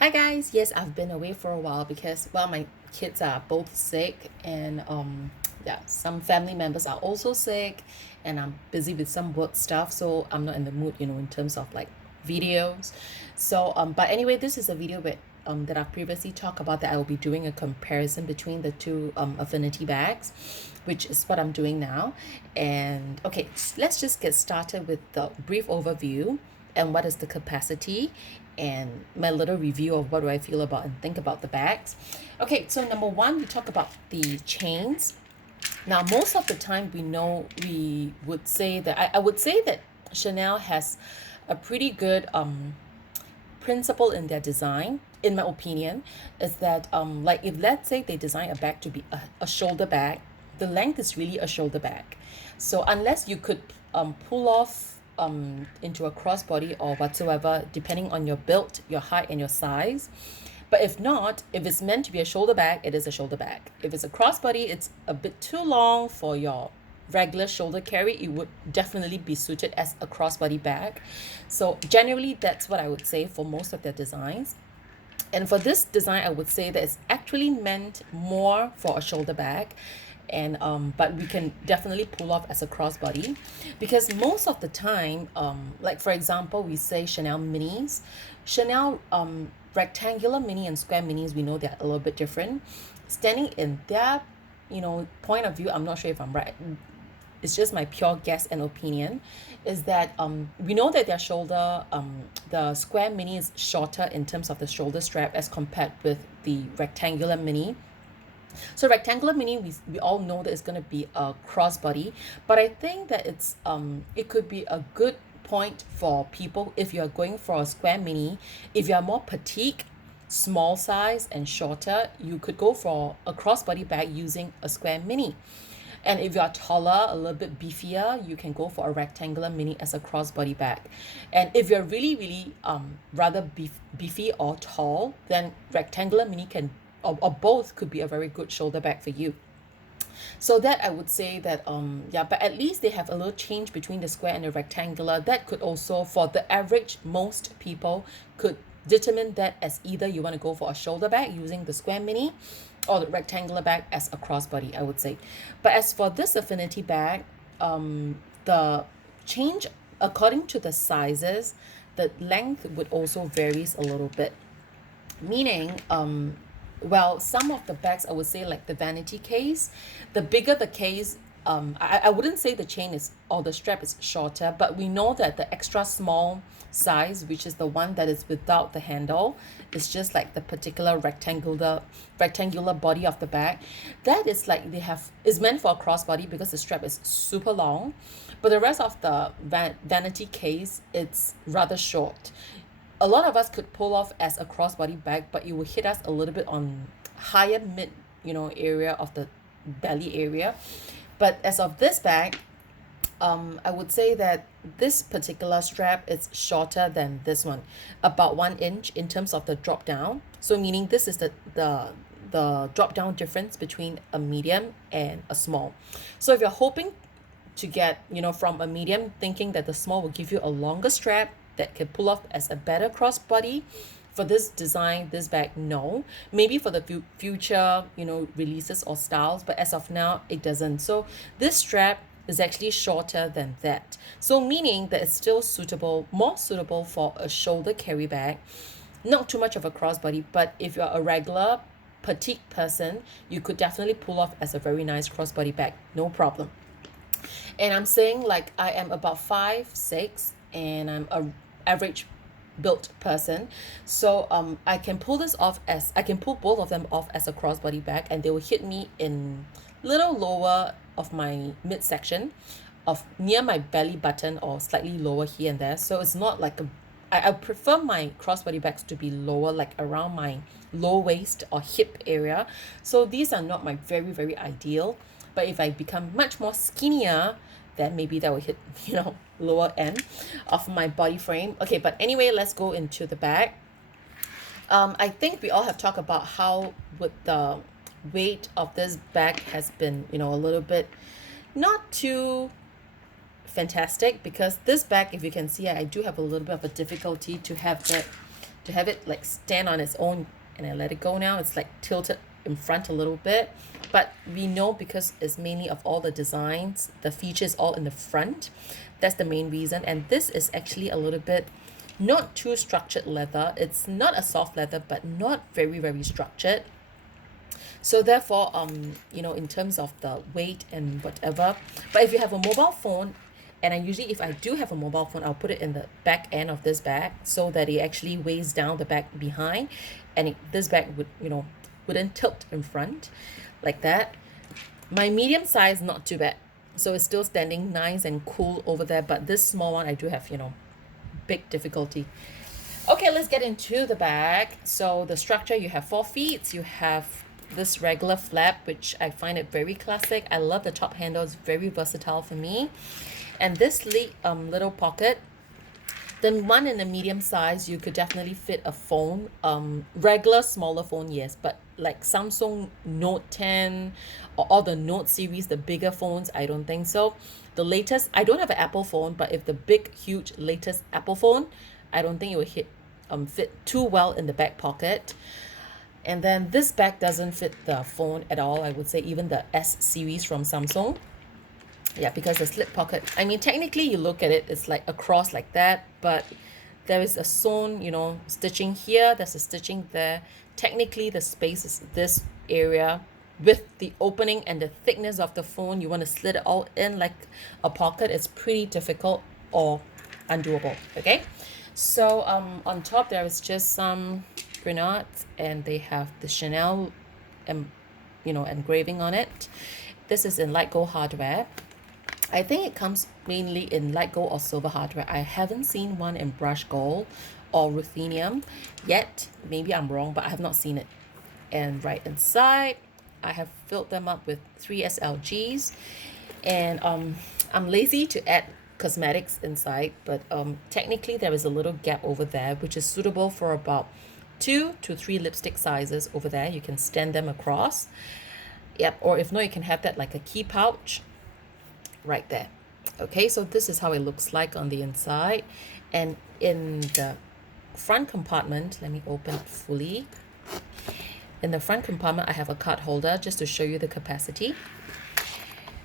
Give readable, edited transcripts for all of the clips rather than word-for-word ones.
Hi guys. Yes, I've been away for a while because well my kids are both sick and yeah, some family members are also sick and I'm busy with some work stuff, so I'm not in the mood, in terms of like videos. So but anyway, this is a video that I've previously talked about, that I will be doing a comparison between the two Affinity bags, which is what I'm doing now. And okay, let's just get started with the brief overview and what is the capacity and my little review of what do I feel about and think about the bags. Okay, so number one, we talk about the chains. Now, most of the time, we would say that I would say that Chanel has a pretty good principle in their design, in my opinion, is that like if let's say they design a bag to be a shoulder bag, the length is really a shoulder bag. So unless you could pull off into a crossbody or whatsoever, depending on your build, your height, and your size. But if not, if it's meant to be a shoulder bag, it is a shoulder bag. If it's a crossbody, it's a bit too long for your regular shoulder carry. It would definitely be suited as a crossbody bag. So generally, that's what I would say for most of their designs. And for this design, I would say that it's actually meant more for a shoulder bag, and but we can definitely pull off as a crossbody, because most of the time, like for example, we say Chanel minis, Chanel rectangular mini and square minis. We know they're a little bit different. Standing in their point of view, I'm not sure if I'm right, it's just my pure guess and opinion, is that we know that their shoulder, the square mini is shorter in terms of the shoulder strap as compared with the rectangular mini. So rectangular mini, we all know that it's going to be a crossbody, but I think that it could be a good point for people if you're going for a square mini. If you're more petite, small size and shorter, you could go for a crossbody bag using a square mini. And if you're taller, a little bit beefier, you can go for a rectangular mini as a crossbody bag. And if you're really, really rather beefy or tall, then rectangular mini can, or both could be a very good shoulder bag for you. So that I would say that yeah, but at least they have a little change between the square and the rectangular. That could also, for the average, most people could determine that as either you want to go for a shoulder bag using the square mini or the rectangular bag as a crossbody, I would say. But as for this Affinity bag, the change according to the sizes, the length would also varies a little bit. Meaning, well, some of the bags, I would say, like the vanity case, the bigger the case, I wouldn't say the chain is, or the strap is shorter, but we know that the extra small size, which is the one that is without the handle, is just like the particular rectangular body of the bag. That is like they have is meant for a crossbody because the strap is super long, but the rest of the vanity case, it's rather short. A lot of us could pull off as a crossbody bag, but it will hit us a little bit on higher mid, area of the belly area. But as of this bag, I would say that this particular strap is shorter than this one, about 1 inch in terms of the drop down. So meaning this is the drop down difference between a medium and a small. So if you're hoping to get, from a medium, thinking that the small will give you a longer strap that can pull off as a better crossbody, for this design, this bag, no. Maybe for the future, releases or styles, but as of now, it doesn't. So this strap is actually shorter than that. So meaning that it's still suitable, more suitable for a shoulder carry bag. Not too much of a crossbody, but if you're a regular petite person, you could definitely pull off as a very nice crossbody bag, no problem. And I'm saying, like, I am about 5'6" and I'm a average built person. So I can pull both of them off as a crossbody bag, and they will hit me in little lower of my midsection, of near my belly button, or slightly lower here and there. So it's not like I prefer my crossbody bags to be lower, like around my low waist or hip area. So these are not my very, very ideal. But if I become much more skinnier, then maybe that will hit, lower end of my body frame. Okay, but anyway, let's go into the bag. I think we all have talked about how with the weight of this bag has been, a little bit not too fantastic, because this bag, if you can see, I do have a little bit of a difficulty to have it like stand on its own. And I let it go now. It's like tilted in front a little bit, but we know because it's mainly of all the designs, the features all in the front. That's the main reason. And this is actually a little bit not too structured leather. It's not a soft leather, but not very, very structured. So therefore, you know, in terms of the weight and whatever, but if you have a mobile phone, and I usually, if I do have a mobile phone, I'll put it in the back end of this bag so that it actually weighs down the bag behind, and this bag would, you know, wouldn't tilt in front like that. My medium size, not too bad. So it's still standing nice and cool over there, but this small one, I do have, you know, big difficulty. Okay, let's get into the bag. So the structure, you have 4 feet, you have this regular flap, which I find it very classic. I love the top handle, it's very versatile for me. And this little pocket, the one in the medium size, you could definitely fit a phone, regular smaller phone, yes, but like Samsung Note 10 or all the Note series, the bigger phones, I don't think so. The latest, I don't have an Apple phone, but if the big, huge, latest Apple phone, I don't think it will fit too well in the back pocket. And then this bag doesn't fit the phone at all. I would say even the S series from Samsung. Yeah, because the slip pocket, I mean, technically you look at it, it's like across like that, but there is a sewn, you know, stitching here, there's a stitching there. Technically the space is this area. With the opening and the thickness of the phone, you want to slit it all in like a pocket. It's pretty difficult or undoable. Okay, so on top there is just some grenades, and they have the Chanel you know, engraving on it. This is in light gold hardware. I think it comes mainly in light gold or silver hardware. I haven't seen one in brushed gold or ruthenium yet. Maybe I'm wrong, but I have not seen it. And right inside, I have filled them up with 3 SLGs. And I'm lazy to add cosmetics inside, but technically there is a little gap over there, which is suitable for about 2 to 3 lipstick sizes over there. You can stand them across. Yep, or if not, you can have that like a key pouch right there. Okay, so this is how it looks like on the inside. And in the front compartment, let me open it fully. In the front compartment, I have a card holder just to show you the capacity.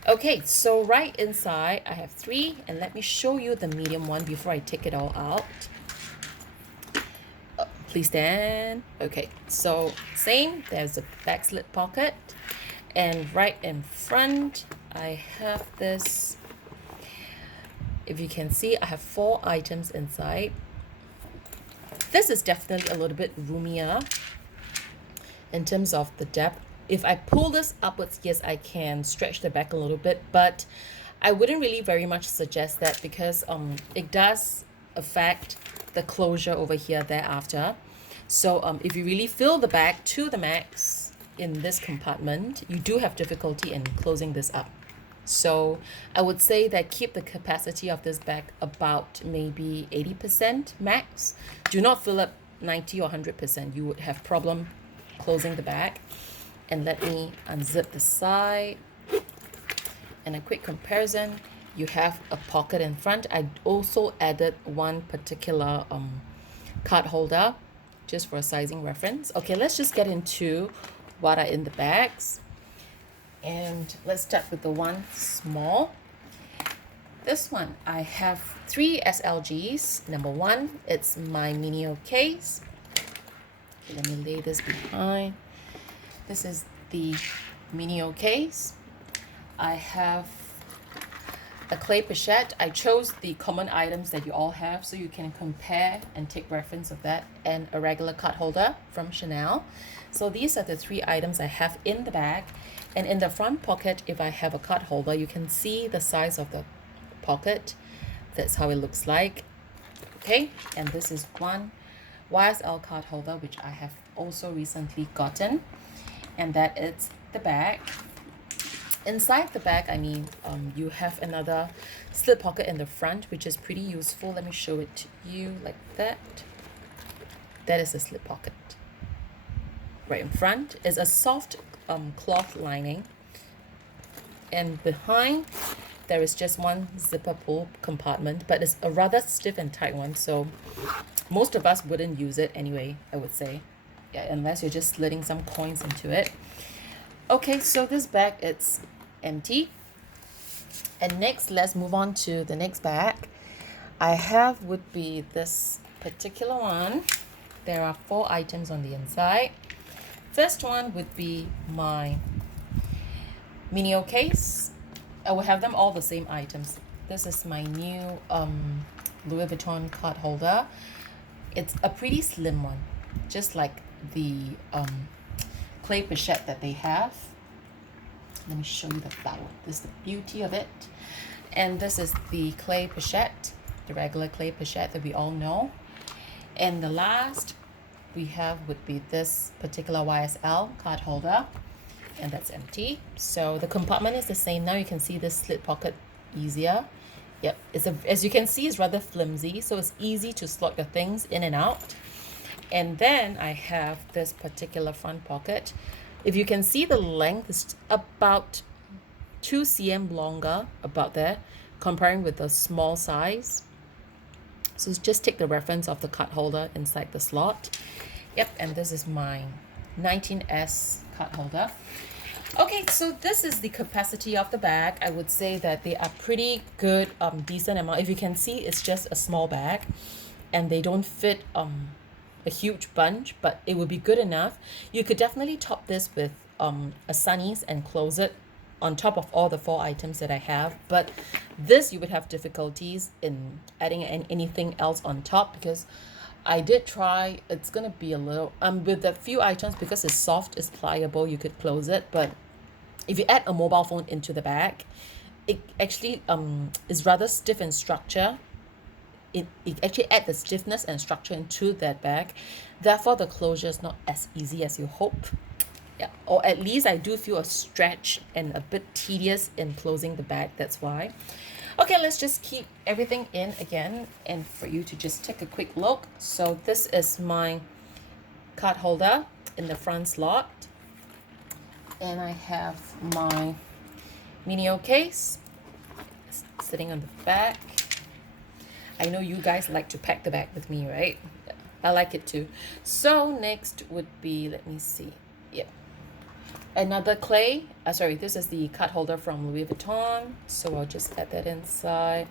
Okay, so right inside, I have 3, and let me show you the medium one before I take it all out. Oh, please stand. Okay, so same, there's a back slit pocket, and right in front, I have this. If you can see, I have 4 items inside. This is definitely a little bit roomier in terms of the depth. If I pull this upwards, yes, I can stretch the back a little bit, but I wouldn't really very much suggest that because it does affect the closure over here thereafter. So if you really fill the bag to the max in this compartment, you do have difficulty in closing this up. So I would say that keep the capacity of this bag about maybe 80% max. Do not fill up 90 or 100%. You would have problem closing the bag. And let me unzip the side. And a quick comparison, you have a pocket in front. I also added one particular card holder just for a sizing reference. Okay, let's just get into what are in the bags. And let's start with the one small. This one, I have 3 SLGs. Number 1, it's my Minio case. Okay, let me lay this behind. This is the Minio case. I have a clay pochette. I chose the common items that you all have so you can compare and take reference of that, and a regular card holder from Chanel. So these are the 3 items I have in the bag. And in the front pocket, if I have a card holder, you can see the size of the pocket. That's how it looks like. Okay, and this is one YSL card holder, which I have also recently gotten. And that is the bag. Inside the bag, I mean, you have another slip pocket in the front, which is pretty useful. Let me show it to you like that. That is a slip pocket. Right in front is a soft cloth lining. And behind, there is just one zipper pull compartment, but it's a rather stiff and tight one, so most of us wouldn't use it anyway, I would say. Yeah, unless you're just slitting some coins into it. Okay, so this bag, it's empty. And next, let's move on to the next bag. I have would be this particular one. There are 4 items on the inside. First one would be my Minio case. I will have them all the same items. This is my new Louis Vuitton card holder. It's a pretty slim one, just like the clay pochette that they have. Let me show you the flower. This is the beauty of it. And this is the clay pochette, the regular clay pochette that we all know. And the last we have would be this particular YSL card holder, and that's empty. So the compartment is the same. Now you can see this slit pocket easier. Yep, as you can see, it's rather flimsy, so it's easy to slot your things in and out. And then I have this particular front pocket. If you can see, the length is about 2 cm longer, about there, comparing with the small size. So just take the reference of the card holder inside the slot. Yep, and this is my 19S card holder. Okay, so this is the capacity of the bag. I would say that they are pretty good, decent amount. If you can see, it's just a small bag, and they don't fit a huge bunch, but it would be good enough. You could definitely top this with a Sunnies and close it on top of all the 4 items that I have, but this you would have difficulties in adding anything else on top, because I did try. It's gonna be a little with a few items, because it's soft, it's pliable, you could close it, but if you add a mobile phone into the bag, it actually is rather stiff in structure. It actually adds the stiffness and structure into that bag, therefore the closure is not as easy as you hope. Yeah, or at least I do feel a stretch and a bit tedious in closing the bag, that's why. Okay, let's just keep everything in again, and for you to just take a quick look. So this is my card holder in the front slot, and I have my Minio case sitting on the back. I know you guys like to pack the bag with me, right? I like it too. So next would be, let me see, yeah, another clay. Sorry, this is the card holder from Louis Vuitton, so I'll just add that inside.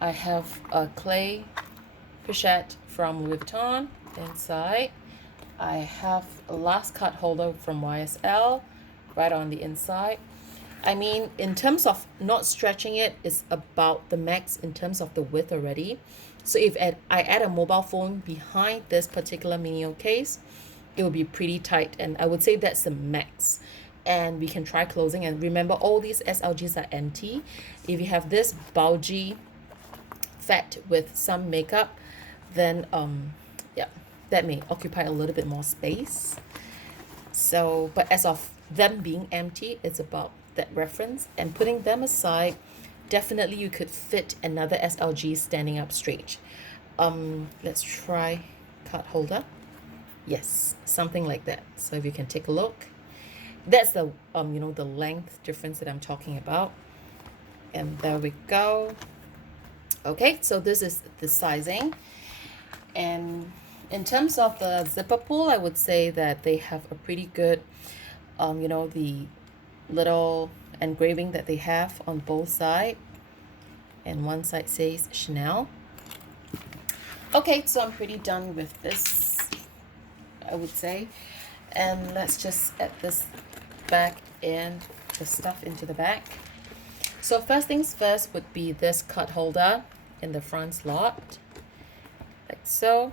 I have a clay pochette from Louis Vuitton inside. I have a last card holder from YSL right on the inside. I mean, in terms of not stretching it, it's about the max in terms of the width already. So if I add a mobile phone behind this particular Minio case, it will be pretty tight, and I would say that's the max. And we can try closing, and remember, all these SLGs are empty. If you have this bulgy fat with some makeup, then yeah, that may occupy a little bit more space. So, but as of them being empty, it's about that reference, and putting them aside, definitely you could fit another SLG standing up straight. Let's try card holder. Yes, something like that. So if you can take a look, that's the the length difference that I'm talking about. And there we go. Okay, so this is the sizing. And in terms of the zipper pull, I would say that they have a pretty good the little engraving that they have on both sides, and one side says Chanel. Okay, so I'm pretty done with this, I would say. And let's just add this back and the stuff into the back. So first things first would be this card holder in the front slot, like so.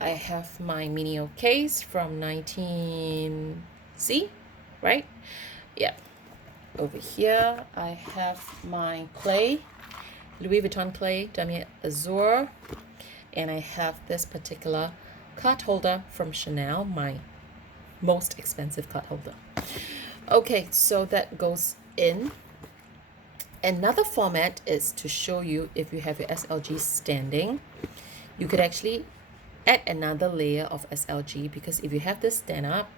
I have my Minio case from 19C, right? Yeah. Over here, I have my clay, Louis Vuitton clay, Damier Azur, and I have this particular card holder from Chanel, my most expensive card holder. Okay, so that goes in. Another format is to show you if you have your SLG standing, you could actually add another layer of SLG, because if you have this stand up,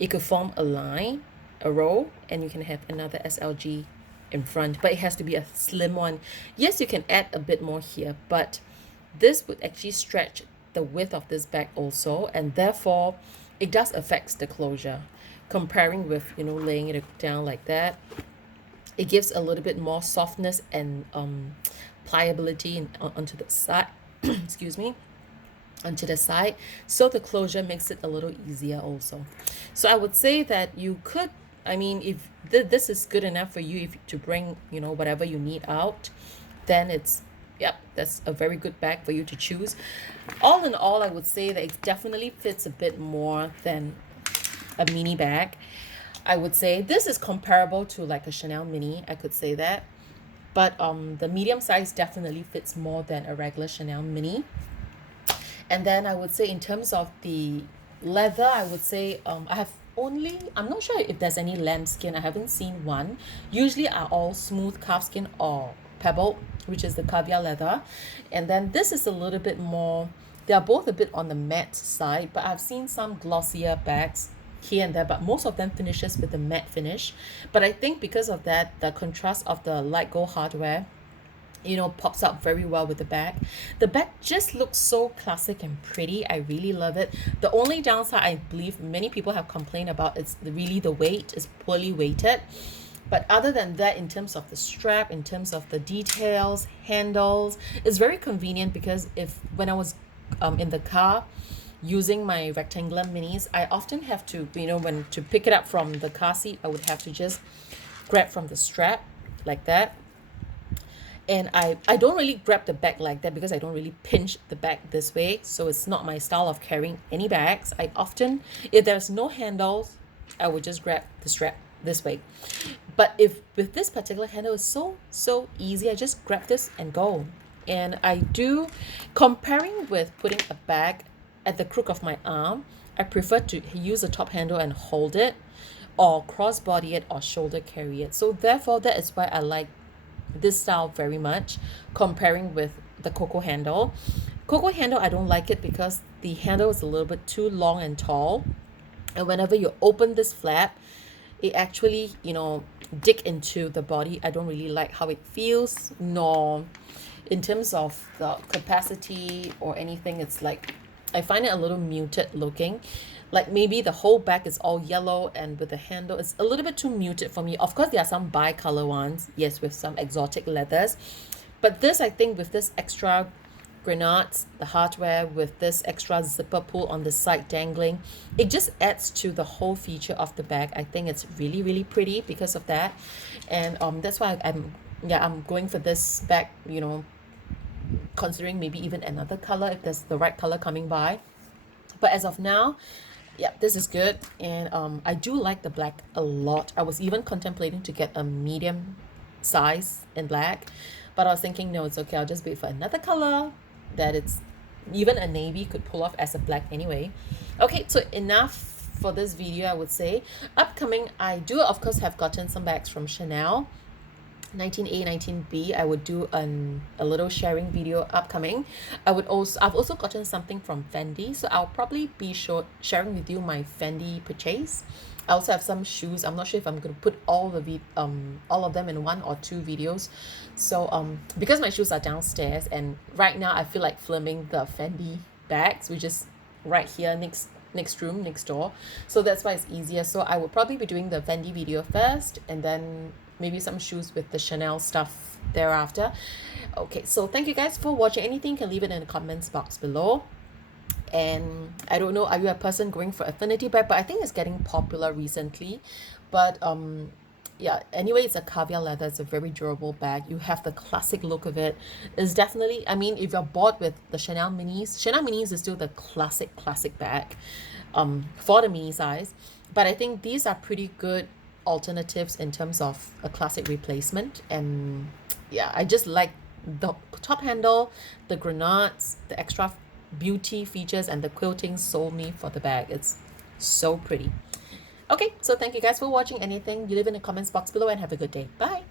it could form a line, a row, and you can have another SLG in front, but it has to be a slim one. Yes, you can add a bit more here, but this would actually stretch the width of this bag also, and therefore it does affects the closure. Comparing with, laying it down like that, it gives a little bit more softness and pliability onto the side. Excuse me, onto the side, so the closure makes it a little easier also. So I would say that you could, I mean, if this is good enough for you, if to bring, whatever you need out, then it's, yep, that's a very good bag for you to choose. All in all, I would say that it definitely fits a bit more than a mini bag. I would say this is comparable to like a Chanel mini, I could say that. But the medium size definitely fits more than a regular Chanel mini. And then I would say in terms of the leather, I would say I'm not sure if there's any lambskin. I haven't seen one. Usually are all smooth calfskin or pebble, which is the caviar leather. And then this is a little bit more, they are both a bit on the matte side, but I've seen some glossier bags here and there, but most of them finishes with the matte finish. But I think because of that, the contrast of the light gold hardware, pops out very well with the bag. The bag just looks so classic and pretty. I really love it. The only downside I believe many people have complained about is really the weight is poorly weighted. But other than that, in terms of the strap, in terms of the details, handles, it's very convenient because when I was in the car using my rectangular minis, I often have to, when to pick it up from the car seat, I would have to just grab from the strap like that. And I don't really grab the bag like that because I don't really pinch the bag this way. So it's not my style of carrying any bags. I often, if there's no handles, I would just grab the strap this way. But if with this particular handle, it's so easy. I just grab this and go. And I do, comparing with putting a bag at the crook of my arm, I prefer to use the top handle and hold it, or crossbody it, or shoulder carry it. So therefore, that is why I like this style very much, comparing with the Coco handle. Coco handle, I don't like it because the handle is a little bit too long and tall, and whenever you open this flap, it actually dig into the body. I don't really like how it feels, nor in terms of the capacity or anything. It's like I find it a little muted looking. Like maybe the whole back is all yellow, and with the handle it's a little bit too muted for me. Of course there are some bi-color ones, yes, with some exotic leathers, but this, I think, with this extra grenades, the hardware, with this extra zipper pull on the side dangling, it just adds to the whole feature of the bag. I think it's really, really pretty because of that. And that's why I'm going for this bag, considering maybe even another color if there's the right color coming by. But as of now, yeah, this is good. And I do like the black a lot. I was even contemplating to get a medium size in black, but I was thinking, no, it's okay, I'll just wait for another color that it's even a navy could pull off as a black anyway. Okay, so enough for this video, I would say. Upcoming, I do of course have gotten some bags from Chanel 19A, 19B. I would do a little sharing video upcoming. I've also gotten something from Fendi, so I'll probably be sharing with you my Fendi purchase. I also have some shoes. I'm not sure if I'm going to put all of them in one or two videos. So because my shoes are downstairs, and right now I feel like filming the Fendi bags, which is right here next room, next door. So that's why it's easier. So I will probably be doing the Fendi video first, and then maybe some shoes with the Chanel stuff thereafter. Okay, so thank you guys for watching. Anything, you can leave it in the comments box below. And I don't know, are you a person going for Affinity bag? But I think it's getting popular recently. But yeah, anyway, it's a caviar leather. It's a very durable bag. You have the classic look of it. It's definitely, I mean, if you're bored with the Chanel minis is still the classic bag for the mini size. But I think these are pretty good alternatives in terms of a classic replacement. And yeah, I just like the top handle, the grenades, the extra beauty features, and the quilting sold me for the bag. It's so pretty. Okay, so thank you guys for watching. Anything, you leave in the comments box below, and have a good day. Bye.